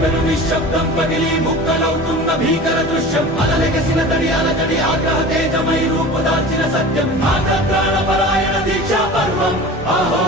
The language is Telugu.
పెను నిశ్శబ్దం పగిలి ముక్కలవుతున్న భీకర దృశ్యం అలలెగసిన తడి అలజడి ఆగ్రహ తేజమై రూపుదాల్చిన సత్యం ప్రాణపరాయణ దీక్షా పర్వం అహో